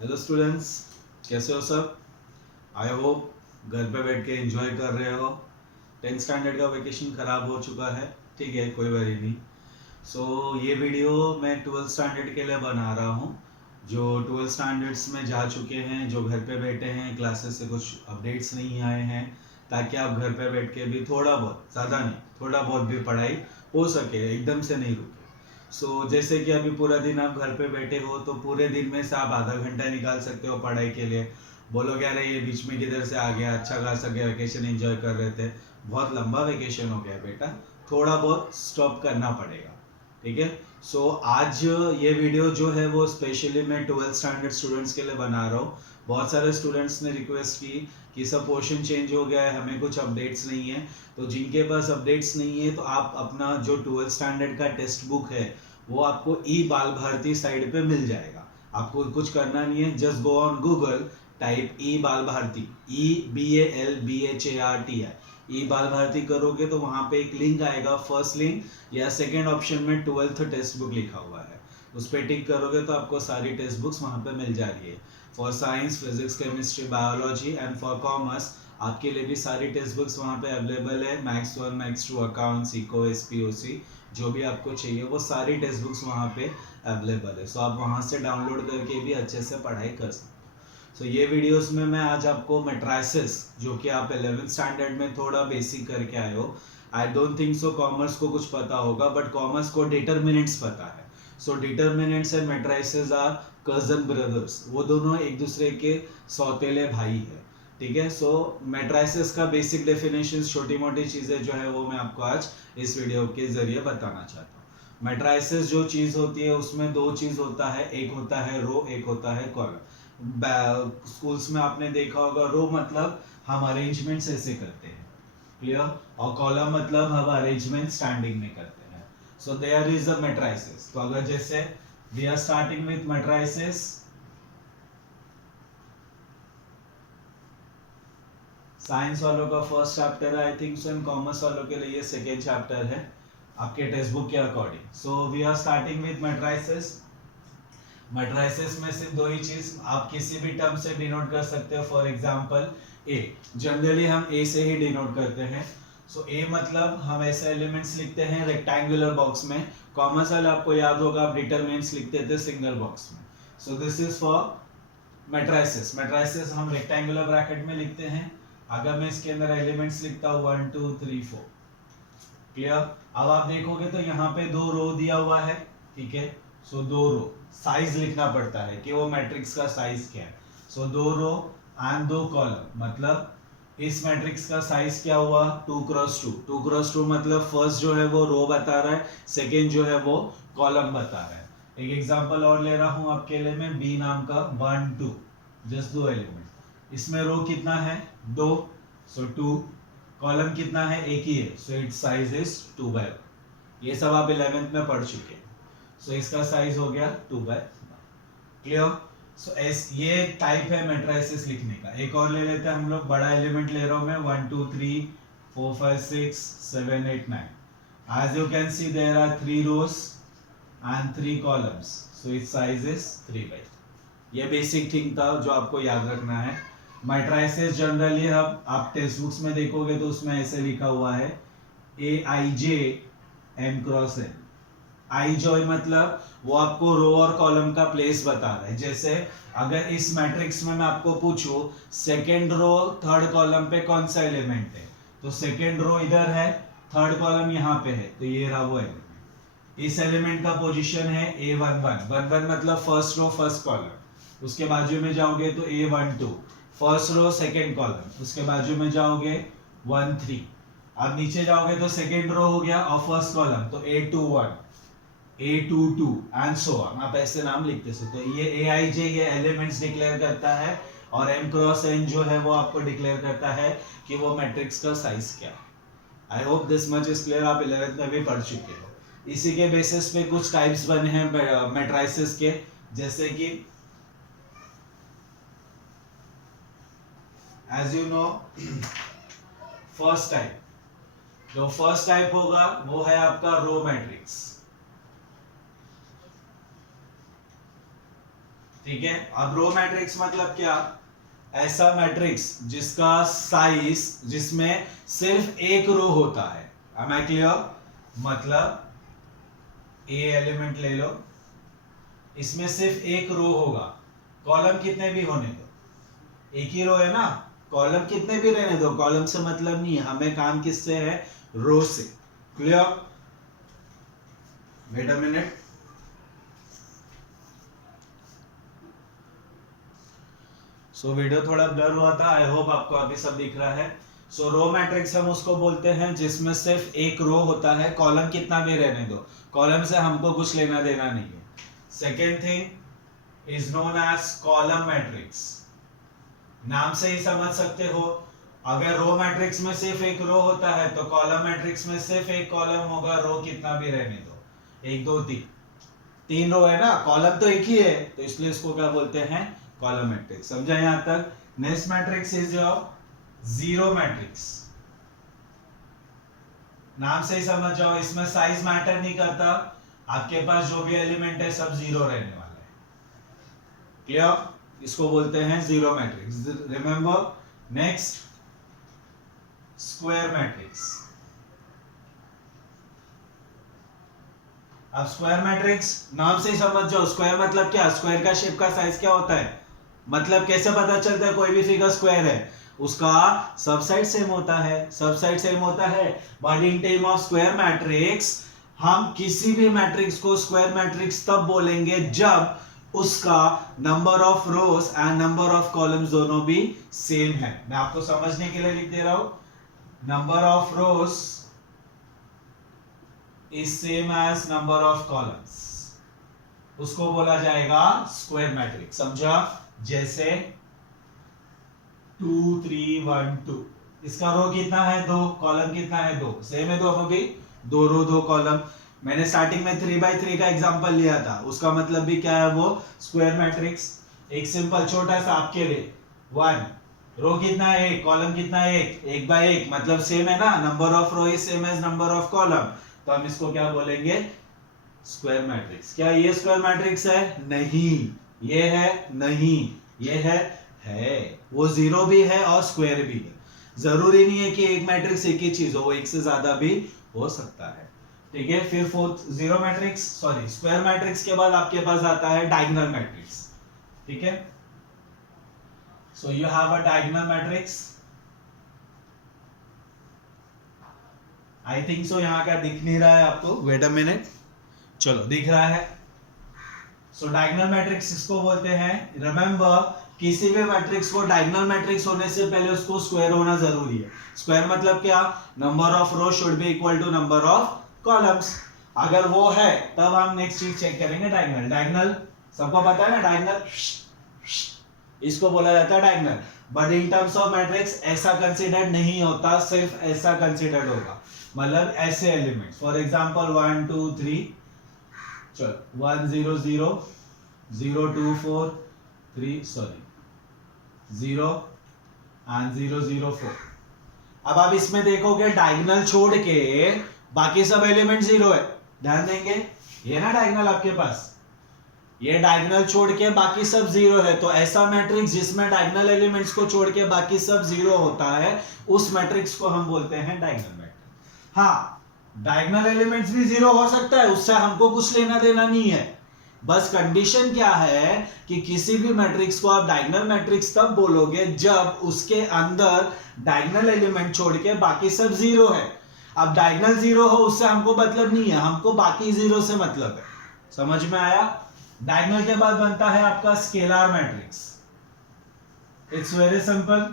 Hello students, कैसे हो सब। आई होप घर पे बैठ के एंजॉय कर रहे हो। 10th स्टैंडर्ड का वेकेशन ख़राब हो चुका है, ठीक है, कोई वरी नहीं। ये वीडियो मैं 12th स्टैंडर्ड के लिए बना रहा हूँ। जो 12th स्टैंडर्ड्स में जा चुके हैं, जो घर पे बैठे हैं, क्लासेस से कुछ अपडेट्स नहीं आए हैं, ताकि आप घर पे बैठ के भी थोड़ा बहुत, ज़्यादा नहीं, थोड़ा बहुत भी पढ़ाई हो सके, एकदम से नहीं रुके। जैसे कि अभी पूरा दिन आप घर पे बैठे हो, तो पूरे दिन में से आप आधा घंटा निकाल सकते हो पढ़ाई के लिए। बोलोगे अरे ये बीच में किधर से आ गया, अच्छा खासा गया वेकेशन एंजॉय कर रहे थे। बहुत लंबा वेकेशन हो गया बेटा, थोड़ा बहुत स्टॉप करना पड़ेगा, ठीक है। आज ये वीडियो जो है वो स्पेशली मैं 12th स्टैंडर्ड स्टूडेंट्स के लिए बना रहा हूँ। बहुत सारे स्टूडेंट्स ने रिक्वेस्ट की कि सब पोर्शन चेंज हो गया है, हमें कुछ अपडेट्स नहीं है। तो जिनके पास अपडेट्स नहीं है, तो आप अपना जो 12th स्टैंडर्ड का टेक्स्ट बुक है वो आपको ई बाल भारती साइड पे मिल जाएगा। आपको कुछ करना नहीं है, just go on Google, type ई बाल भारती, EBALBHARTI है। ई बाल भारती करोगे तो वहां पे एक लिंक आएगा, फर्स्ट लिंक या सेकेंड ऑप्शन में 12th टेक्स्ट बुक लिखा हुआ है। उस पर टिक करोगे तो आपको सारी टेक्स्ट बुक्स वहां पे मिल जा रही है। For science, physics, chemistry, biology and for commerce आपके लिए भी सारी टेक्स्ट बुक्स वहाँ पे अवेलेबल है। Maths 1, maths 2, accounts, eco, SPOC, जो भी आपको चाहिए वो सारी टेक्स्ट बुक्स वहाँ पे अवेलेबल है। आप वहाँ से डाउनलोड करके भी अच्छे से पढ़ाई कर सकते हो। ये वीडियोस में मैं आज आपको मैट्राइसेस, जो कि आप 11th स्टैंडर्ड में थोड़ा बेसिक करके आए हो, I don't think so commerce को कुछ पता होगा, बट कॉमर्स को डिटरमिनेंट्स पता है। Determinants and matrices are cousin brothers, वो दोनों एक दूसरे के सौतेले भाई है, ठीक है। मैट्राइसेस का बेसिक डेफिनेशन, छोटी मोटी चीजें जो है वो मैं आपको आज इस वीडियो के जरिए बताना चाहता हूँ। मैट्राइसेस जो चीज होती है उसमें दो चीज होता है, एक होता है रो, एक होता है कॉलम। स्कूल्स में आपने देखा होगा, रो मतलब हम अरेंजमेंट्स ऐसे करते हैं, क्लियर, और कॉलम मतलब हम अरेंजमेंट स्टैंडिंग में करते हैं। There is a matrices. तो अगर जैसे we are starting with matrices, science वालों का फर्स्ट चैप्टर है I think so, and commerce वालों के लिए सेकेंड चैप्टर है आपके टेक्स्ट बुक के according. We are starting with matrices. Matrices में सिर्फ दो ही चीज आप किसी भी टर्म से डिनोट कर सकते हो। फॉर एग्जांपल ए, जनरली हम ए से ही डिनोट करते हैं। ए मतलब हम ऐसे एलिमेंट्स लिखते हैं रेक्टेंगुलर बॉक्स में। कॉमर्स वाले आपको याद होगा, आप डिटरमिनेंट्स लिखते थे सिंगल बॉक्स में। This is for matrices. Matrices हम रेक्टेंगुलर ब्रैकेट में लिखते हैं। अगर मैं इसके अंदर एलिमेंट्स लिखता हूँ 1 2 3 4, क्लियर। अब आप देखोगे तो यहाँ पे दो रो दिया हुआ है, ठीक है। दो रो, साइज लिखना पड़ता है कि वो मैट्रिक्स का साइज क्या है। दो रो एंड दो कॉलम, मतलब इस मैट्रिक्स का साइज क्या हुआ, 2x2। 2x2 मतलब फर्स्ट जो है वो रो बता रहा है, सेकेंड जो है वो कॉलम बता रहा है। एक एग्जांपल और ले रहा हूं आपके लिए मैं, बी नाम का 1 2, जस्ट दो एलिमेंट। इसमें रो कितना है, दो, 2। कॉलम कितना है, एक ही है, इट्स साइज इज 2/1। ये सब आप 11th में पढ़ चुके हैं। इसका साइज हो गया 2/1, क्लियर। ये टाइप है मैट्रिसेस लिखने का। एक और ले लेते हैं हम लोग, बड़ा एलिमेंट ले रहा हूं मैं, 1 2 3 4 5 6 7 8 9। as you can see there are 3 rows and 3 columns, its size is 3/3। ये बेसिक थिंग था जो आपको याद रखना है। मैट्राइसेस जनरली आप टेक्स्ट बुक्स में देखोगे तो उसमें ऐसे लिखा हुआ है AIJ M×N। आई जॉय मतलब वो आपको रो और कॉलम का प्लेस बता रहा है। जैसे अगर इस मैट्रिक्स में मैं आपको पूछूं सेकेंड रो थर्ड कॉलम पे कौन सा एलिमेंट है, तो सेकेंड रो इधर है, थर्ड कॉलम यहाँ पे है, तो ये रहा वो एलिमेंट। इस एलिमेंट का पोजीशन है A11। 11 मतलब फर्स्ट रो फर्स्ट कॉलम। उसके बाजू में जाओगे तो A12, first row second column. उसके बाजू में जाओगे 1 3। अब नीचे जाओगे तो सेकेंड रो हो गया और फर्स्ट कॉलम, तो A21, A22 and so on. आप ऐसे नाम लिखते सकते हो। ये AIJ ये एलिमेंट्स डिक्लेयर करता है, और M×N जो है वो आपको डिक्लेयर करता है कि वो मैट्रिक्स का साइज क्या है। I hope this much is clear, आप 11th में भी पढ़ चुके हो। इसी के बेसिस पे कुछ टाइप्स बने हैं मैट्राइसेस के, जैसे कि as you know first type, जो फर्स्ट टाइप होगा वो है आपका रो मैट्रिक्स, ठीक है। अब रो मैट्रिक्स मतलब क्या? ऐसा मैट्रिक्स जिसका साइज, जिसमें सिर्फ एक रो होता है। Am I clear? मतलब ए एलिमेंट ले लो, इसमें सिर्फ एक रो होगा, कॉलम कितने भी होने दो, एक ही रो है ना, कॉलम कितने भी रहने दो, कॉलम से मतलब नहीं है, हमें काम किससे है? रो से। Clear? Wait a minute. So video थोड़ा ब्लर हुआ था, आई होप आपको अभी सब दिख रहा है। सो रो मैट्रिक्स हम उसको बोलते हैं जिसमें सिर्फ एक रो होता है, कॉलम कितना भी रहने दो, कॉलम से हमको कुछ लेना देना नहीं है। Second thing is known as column matrix. नाम से ही समझ सकते हो, अगर रो मैट्रिक्स में सिर्फ एक रो होता है तो कॉलम मैट्रिक्स में सिर्फ एक कॉलम होगा, रो कितना भी रहने दो, 1 2 3, 3 रो है ना, कॉलम तो एक ही है, तो इसलिए इसको क्या बोलते हैं? Column matrix. समझा यहां तक? Next matrix is your zero matrix. नाम से ही समझ जाओ, इसमें साइज मैटर नहीं करता, आपके पास जो भी एलिमेंट है सब जीरो रहने वाला है। क्लियर? इसको बोलते हैं zero matrix. Remember. Next square matrix. अब स्क्वायर मैट्रिक्स नाम से ही समझ जाओ, स्क्वायर मतलब क्या? स्क्वायर का शेप का साइज क्या होता है? मतलब कैसे पता चलता है कोई भी फिगर स्क्वायर है? उसका सब साइड सेम होता है, सब साइड सेम होता है। But in term of square matrix, हम किसी भी मैट्रिक्स को स्क्वायर मैट्रिक्स तब बोलेंगे जब उसका number of rose and number of columns दोनों भी सेम है। मैं आपको समझने के लिए लिख दे रहा हूं, number of rows is same as number of columns, उसको बोला जाएगा स्क्वायर मैट्रिक्स। समझा? जैसे 2 3 1 2, इसका रो कितना है? 2, कॉलम कितना है? 2, सेम है दोनों भी, 2 रो 2 कॉलम। मैंने स्टार्टिंग में 3 by 3 का एग्जांपल लिया था, उसका मतलब भी क्या है? वो स्क्वायर मैट्रिक्स। एक सिंपल छोटा सा आपके लिए, 1, रो कितना है? 1, कॉलम कितना है? 1, 1 by 1 मतलब सेम है ना, number of row is same as number of column, तो हम इसको क्या बोलेंगे? Square matrix. क्या ये स्क्वायर मैट्रिक्स है? नहीं। ये है? नहीं। ये है। वो जीरो भी है और स्क्वायर भी है। जरूरी नहीं है कि एक मैट्रिक्स एक ही चीज हो, वो एक से ज्यादा भी हो सकता है। ठीक है। फिर fourth zero matrix, sorry square matrix के बाद आपके पास आता है डायगोनल मैट्रिक्स। ठीक है। So you have a diagonal matrix. I think सो यहां का दिख नहीं रहा है आपको, वेट अ मिनट, चलो दिख रहा है। सो डायगोनल मैट्रिक्स इसको बोलते हैं। रिमेंबर, किसी भी मैट्रिक्स को डायगोनल मैट्रिक्स होने से पहले उसको स्क्वायर होना जरूरी है। स्क्वायर मतलब क्या? Number of row should be equal to number of columns. अगर वो है तब हम नेक्स्ट चीज चेक करेंगे, डायगोनल। डायगोनल सबको पता है ना, डायगोनल इसको बोला जाता है diagonal. But in terms of matrix ऐसा कंसीडर्ड नहीं होता, सिर्फ ऐसा कंसीडर्ड होगा, मतलब ऐसे एलिमेंट्स। फॉर एग्जांपल 1 2 3, चलो 1 0 0 0 2 4 3, सॉरी 0 एंड 0 0 4। अब आप इसमें देखोगे डायगोनल छोड़ के बाकी सब एलिमेंट जीरो है, ध्यान देंगे, ये ना डायगोनल आपके पास, ये डायगोनल छोड़ के बाकी सब जीरो है, तो ऐसा मैट्रिक्स जिसमें डायगोनल एलिमेंट्स को छोड़ के बाकी सब जीरो होता है, उस मैट्रिक्स को हम बोलते हैं डायगोनल मैट्रिक्स। हाँ, डायगोनल एलिमेंट्स भी जीरो हो सकता है, उससे हमको कुछ लेना देना नहीं है। बस कंडीशन क्या है कि किसी भी मैट्रिक्स को आप डायगोनल मैट्रिक्स तब बोलोगे जब उसके अंदर डायगोनल एलिमेंट छोड़ के बाकी सब जीरो है। अब डायगोनल जीरो हो उससे हमको मतलब नहीं है, हमको बाकी जीरो से मतलब है। समझ में आया? डायगोनल के बाद बनता है आपका scalar matrix. It's very simple.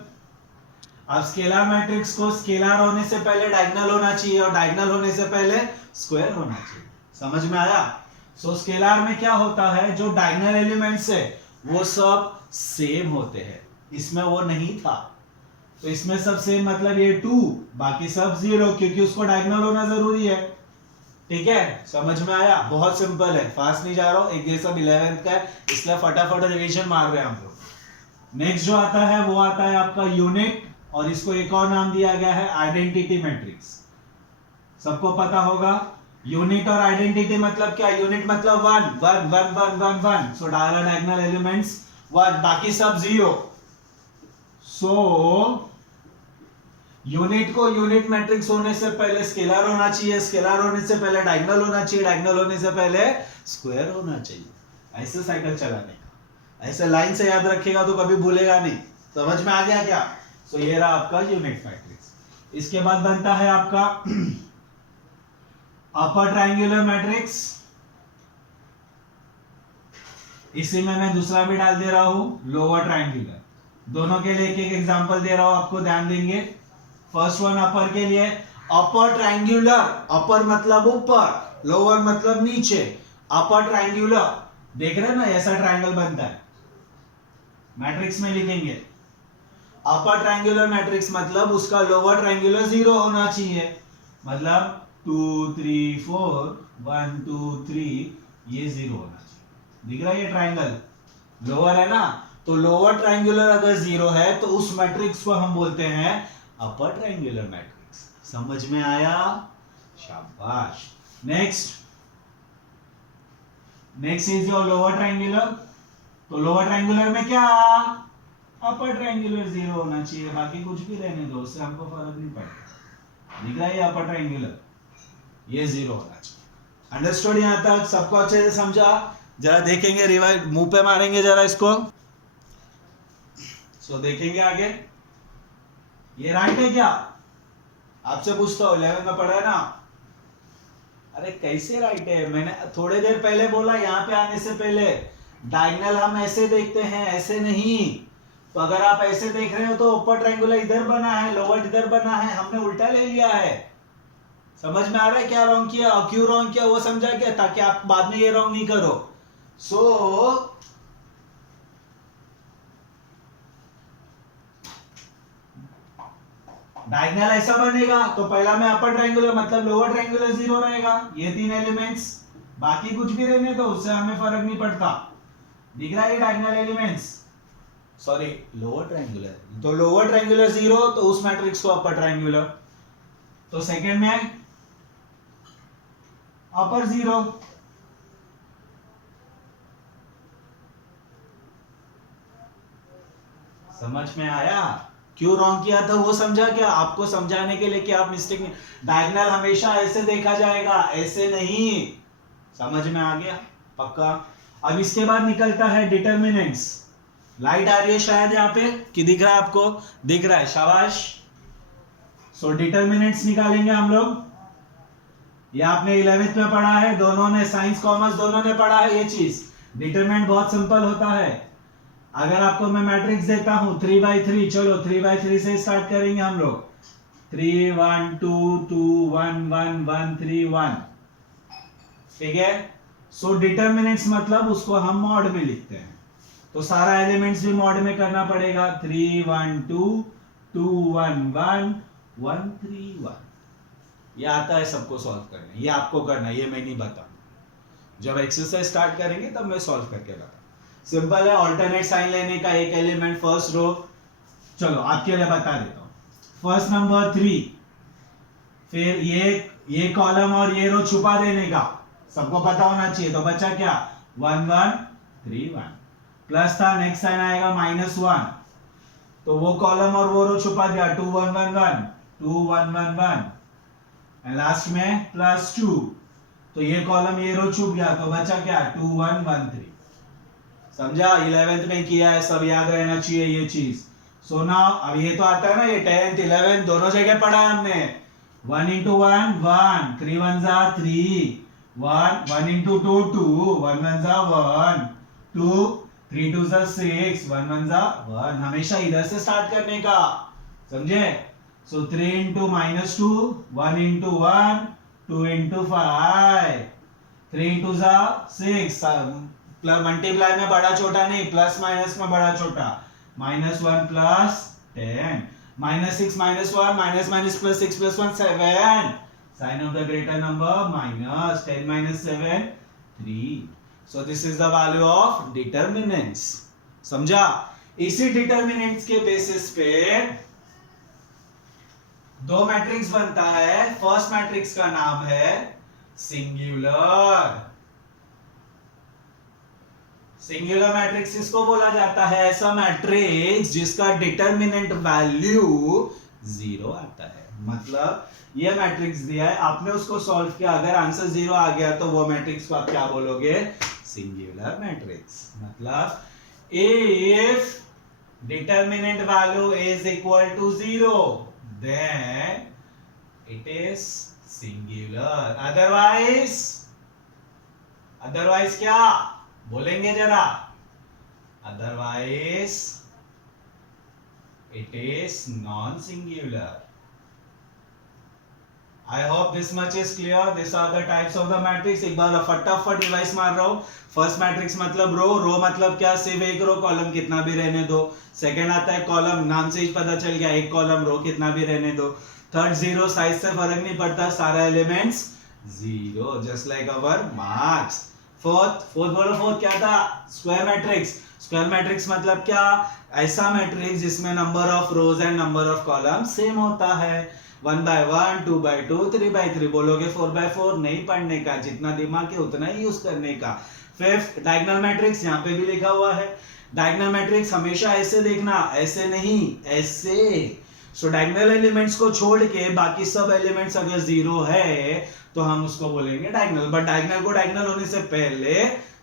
अब स्केलर मैट्रिक्स को स्केलर होने से पहले डायगोनल होना चाहिए और डायगोनल होने से पहले स्क्वायर होना चाहिए। समझ में आया? सो स्केलर में क्या होता है, जो डायगोनल एलिमेंट्स है वो सब सेम होते हैं, इसमें वो नहीं था, तो इसमें सब सेम मतलब ये 2, बाकी सब 0, क्योंकि उसको डायगोनल होना जरूरी है। ठीक है, समझ में आया? बहुत सिंपल है, फास्ट नहीं जा रहा हूं, एक जैसा 11th का है इसलिए फटाफट रिवीजन मार रहे हैं हम लोग। नेक्स्ट जो आता है वो आता है आपका यूनिट, और इसको एक और नाम दिया गया है आइडेंटिटी मैट्रिक्स। सबको पता होगा यूनिट और आइडेंटिटी मतलब क्या, यूनिट मतलब one one one one one one, so diagonal elements one, बाकी सब जीरो। सो यूनिट को यूनिट मैट्रिक्स होने से पहले स्केलर होना चाहिए, स्केलर होने से पहले डायगोनल होना चाहिए, डायगोनल होने से पहले स्क्वायर होना चाहिए। ऐसे साइकिल चलाने का, ऐसे लाइन से याद रखेगा तो कभी भूलेगा नहीं। समझ में आ गया क्या? सो ये रहा आपका यूनिट मैट्रिक्स। इसके बाद बनता है आपका अपर ट्रायंगुलर मैट्रिक्स। इसी में मैं दूसरा भी डाल दे रहा हूं, लोअर ट्रायंगुलर। दोनों के लिए एक एक एग्जांपल दे रहा हूं, आपको ध्यान देंगे। फर्स्ट वन अपर के लिए, अपर ट्रायंगुलर, अपर मतलब ऊपर, लोअर मतलब नीचे। अपर ट्रायंगुलर, देख रहे हैं ना ऐसा ट्रायंगल बनता है, मैट्रिक्स में लिखेंगे। अपर ट्रायंगुलर मैट्रिक्स मतलब उसका लोअर ट्रायंगुलर जीरो होना चाहिए, मतलब 2 3 4 1 2 3 ये जीरो होना चाहिए। दिख रहा है ये ट्रायंगल लोअर है ना, तो लोअर ट्रायंगुलर अगर जीरो है तो उस मैट्रिक्स को हम बोलते हैं अपर ट्रायंगुलर मैट्रिक्स। समझ में आया? शाबाश। Next is your lower triangular. तो लोअर ट्रायंगुलर में क्या, अपर ट्रायंगुलर जीरो होना चाहिए, बाकी कुछ भी रहने दो, उससे हमको फर्क नहीं पड़ता। दिख रहा है अपर ट्रायंगुलर, ये जीरो होना चाहिए। अंडरस्टूड? यहां तक सबको अच्छे से समझा? जरा देखेंगे, रिवाइज मुंह पे मारेंगे जरा इसको। सो देखेंगे आगे, ये राइट है क्या? आपसे पूछता हूं, 11 में पढ़ा है ना? अरे कैसे राइट है? मैंने थोड़ी देर पहले बोला, यहाँ पे आने से पहले डायगोनल हम ऐसे देखते हैं, ऐसे नहीं। तो अगर आप ऐसे देख रहे हो तो ऊपर ट्रायंगुलर इधर बना है, लोअर इधर बना है, हमने उल्टा ले लिया है। समझ में आ रहा है क्या रॉन्ग किया और क्यों रॉन्ग किया, वो समझा क्या, ताकि आप बाद में ये रॉन्ग नहीं करो। सो डायगोनल ऐसा बनेगा, तो पहला में अपर ट्रायंगुलर मतलब लोअर ट्रायंगुलर जीरो रहेगा, ये तीन एलिमेंट्स, बाकी कुछ भी रहने तो उससे हमें फर्क नहीं पड़ता। दिख रहा है diagonal elements, sorry lower triangular, तो लोअर ट्रायंगुलर जीरो, तो उस मैट्रिक्स को अपर ट्रायंगुलर। तो सेकंड में अपर जीरो, समझ में आया? क्यों रॉन्ग किया था वो समझा क्या? आपको समझाने के लिए कि आप मिस्टेक नहीं, डायगोनल हमेशा ऐसे देखा जाएगा, ऐसे नहीं। समझ में आ गया? पक्का? अब इसके बाद निकलता है डिटर्मिनेंट्स। लाइट आ रही है शायद यहाँ पे, कि दिख रहा है आपको? दिख रहा है, शाबाश। सो डिटर्मिनेंट्स निकालेंगे हम लोग। ये आपने 11th में पढ़ा है, दोनों ने साइंस कॉमर्स दोनों ने पढ़ा है ये चीज। डिटरमिनेंट बहुत सिंपल होता है। अगर आपको मैं मैट्रिक्स देता हूं 3/3, चलो 3/3 से स्टार्ट करेंगे हम लोग। 3 1 2 2 1 1 1 3 1, ठीक है? सो डिटर्मिनेंट्स मतलब उसको हम मॉड में लिखते हैं, तो सारा एलिमेंट्स भी मॉड में करना पड़ेगा। 3 1 2 2 1 1 1 3 1, ये आता है सबको सॉल्व करने, ये आपको करना, ये मैं नहीं बताऊं। जब एक्सरसाइज स्टार्ट करेंगे तब मैं सॉल्व करके बताऊं। सिंपल है, ऑल्टरनेट साइन लेने का, एक एलिमेंट फर्स्ट रो। चलो आपके लिए बता देता हूं। फर्स्ट नंबर 3, फिर ये कॉलम और ये रो छुपा देने का, सबको पता होना चाहिए। तो बचा क्या, 1 1 3 1, प्लस था, नेक्स्ट साइन आएगा -1, तो वो कॉलम और वो रो छुपा दिया। 2 1 1 1 2 1 1 1, एंड लास्ट में +2, तो ये कॉलम ये रो छुप गया, तो बचा क्या, 2 1 1 3। समझा? 11th में किया है, सब याद रहना चाहिए ये चीज। सो नाउ अब ये तो आता है ना, ये 10th 11th दोनों जगह पढ़ा है हमने। 1 into 1 1, 3 1 जा 3 1, 1 into 2 2, 1 1 जा 1 2, 3 2 जा 6, 1 1 जा 1। हमेशा इधर से स्टार्ट करने का, समझे? सो 3 into -2, 1 into 1, 2 into 5, 3 into जा 6, प्लस मल्टीप्लाई में बड़ा छोटा नहीं, प्लस माइनस में बड़ा छोटा। -1 plus 10, -6 -1, minus minus plus 6 plus 1 7, sign of the greater number -10 - 7 3। So this is the value of determinants. समझा? इसी डिटर्मिनेंट्स के बेसिस पे दो मैट्रिक्स बनता है। फर्स्ट मैट्रिक्स का नाम है सिंगुलर। सिंगुलर मैट्रिक्स इसको बोला जाता है, ऐसा मैट्रिक्स जिसका डिटरमिनेंट वैल्यू 0 आता है। मतलब ये मैट्रिक्स दिया है, आपने उसको सॉल्व किया, अगर आंसर 0 आ गया तो वो मैट्रिक्स को आप क्या बोलोगे? Singular matrix. मतलब if determinant value is equal to 0 then it is singular, otherwise क्या बोलेंगे जरा? otherwise it is non singular. I hope this much is clear. These are the types of the matrix. एक बार फटाफट revise मार रहा हूं। First matrix मतलब रो मतलब क्या? सिर्फ एक रो, कॉलम कितना भी रहने दो। सेकंड आता है कॉलम, नाम से ही पता चल गया, एक कॉलम, रो कितना भी रहने दो। थर्ड जीरो, साइज से फर्क नहीं पड़ता, सारा elements zero, just like our marks. Fourth क्या था? Square matrix. स्क्वायर मैट्रिक्स मतलब क्या? ऐसा मैट्रिक्स जिसमें number of rose and number of column same होता है। 1 by 1, 2 by 2, 3 by 3 बोलोगे, 4 by 4 नहीं पढ़ने का, जितना दिमाग है उतना ही यूज करने का। फिफ्थ डायगोनल मैट्रिक्स, यहाँ पे भी लिखा हुआ है। डायगोनल मैट्रिक्स हमेशा ऐसे देखना, ऐसे नहीं, ऐसे। सो डायगोनल एलिमेंट्स को छोड़ के बाकी सब एलिमेंट्स अगर जीरो है तो हम उसको बोलेंगे डायगोनल। बट डायगोनल को डायगोनल होने से पहले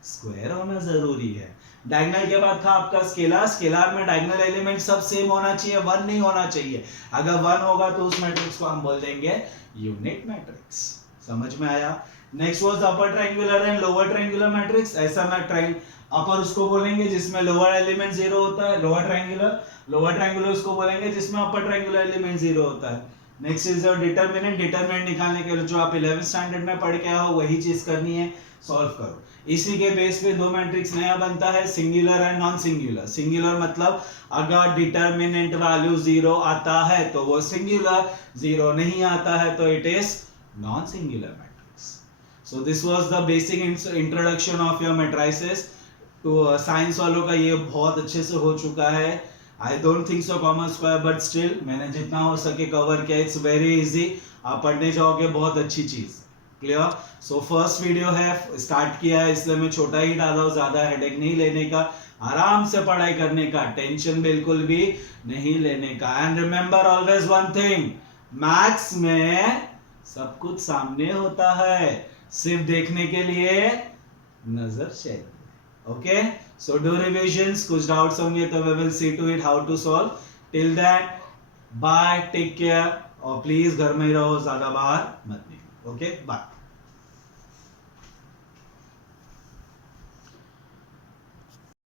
स्क्वायर होना जरूरी है। डायगोनल के बाद था आपका स्केलर। स्केलर में डायगोनल एलिमेंट सब सेम होना चाहिए, 1 नहीं होना चाहिए। अगर 1 होगा तो उस मैट्रिक्स को हम बोल देंगे यूनिट मैट्रिक्स। समझ में आया? Next was upper triangular and lower triangular matrix. ऐसा मैं अपर उसको बोलेंगे जिसमें लोअर एलिमेंट 0 होता है, लोअर ट्रायंगुलर उसको बोलेंगे जिसमें अपर ट्रायंगुलर एलिमेंट 0 होता है। Next is your determinant. Determinant निकालने के लिए जो आप 11th स्टैंडर्ड में पढ़ के आए हो वही चीज करनी है, सॉल्व करो। इसी के बेस पे दो मैट्रिक्स नया बनता है, singular and non singular. Singular मतलब अगर डिटरमिनेंट वैल्यू 0 आता है तो वो सिंगुलर, 0 नहीं आता है तो it is non singular matrix. So this was the basic introduction of your matrices. तो साइंस वालों का ये बहुत अच्छे से हो चुका है। I don't think so common square, but still मैंने जितना हो सके कवर किया। इट्स वेरी इजी, आप पढ़ने जाओगे बहुत अच्छी चीज। क्लियर? सो फर्स्ट वीडियो है, स्टार्ट किया है इसलिए मैं छोटा ही डाला हूं, ज्यादा हेडेक नहीं लेने का, आराम से पढ़ाई करने का, टेंशन बिल्कुल भी नहीं लेने का। And remember always one thing, maths में सब कुछ सामने होता है, सिर्फ देखने के लिए नजर चाहिए। Okay, so do revisions. कुछ डाउट्स होंगे तो we will see to it how to solve. Till then bye, take care, और प्लीज घर में ही रहो, ज्यादा बाहर मत निकलो। Okay, bye.